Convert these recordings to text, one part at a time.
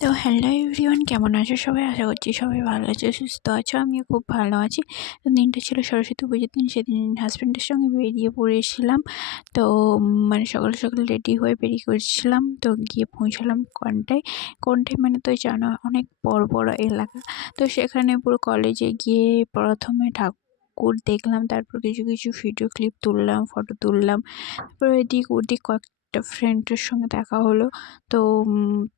তো hello everyone, কেমন আছো সবাই? আশা করছি সবাই ভালো আছো, সুস্থ আছো। আমিও খুব ভালো আছি। তো দিনটা ছিল সরস্বতী পুজোর দিন। সেদিন হাজব্যান্ডের সঙ্গে বেরিয়ে পড়েছিলাম। তো মানে সকাল সকাল রেডি হয়ে বেরিয়ে পড়েছিলাম। তো গিয়ে পৌঁছালাম কোনটায়। কোনটায় মানে তো জানো, অনেক বড় বড় এলাকা। তো সেখানে পুরো কলেজে গিয়ে প্রথমে ঠাকুর দেখলাম, তারপর কিছু কিছু ভিডিও ক্লিপ তুললাম, ফটো তুললাম। তারপর এদিক ওদিক কয়েকটা ফ্রেন্ডের সঙ্গে দেখা হলো। তো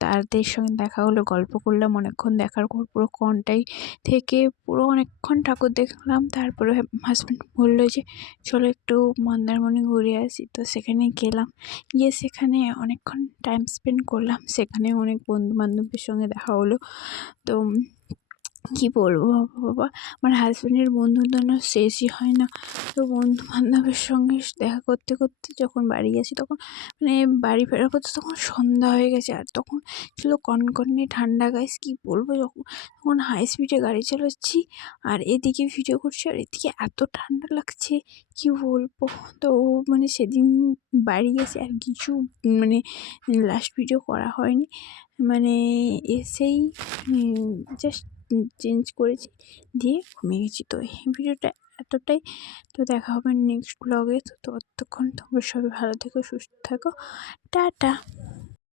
তাদের সঙ্গে দেখা হলো, গল্প করলাম অনেকক্ষণ। দেখার পর পুরো কোনটাই থেকে পুরো অনেকক্ষণ ঠাকুর দেখলাম। তারপরে হাজব্যান্ড বললো যে চলো একটু মন্দারমণি ঘুরে আসি। তো সেখানে গেলাম, গিয়ে সেখানে অনেকক্ষণ টাইম স্পেন্ড করলাম। সেখানে অনেক বন্ধু বান্ধবের সঙ্গে দেখা হলো। তো কি বলবো বাবা, আমার হাজব্যান্ডের বন্ধুদের শেষই হয় না। তো বন্ধু বান্ধবের সঙ্গে দেখা করতে করতে যখন বাড়ি আসি, তখন মানে বাড়ি ফেরার পথে তখন সন্ধ্যা হয়ে গেছে। আর তখন ছিল কনকনে ঠান্ডা। গাইস কি বলবো, তখন হাই স্পিডে গাড়ি চালাচ্ছি আর এদিকে ভিডিও করছি, আর এদিকে এত ঠান্ডা লাগছে কি বলবো। তো মানে সেদিন বাড়ি এসে আর কিছু মানে লাস্ট ভিডিও করা হয়নি। মানে এসেই জাস্ট চেঞ্জ করেছি, দিয়ে ঘুমিয়ে গেছি। তো এই ভিডিওটা এতটাই। তো দেখা হবে নেক্সট ব্লগে। তো ততক্ষণ তোমরা সবাই ভালো থেকো, সুস্থ থাকো। টাটা।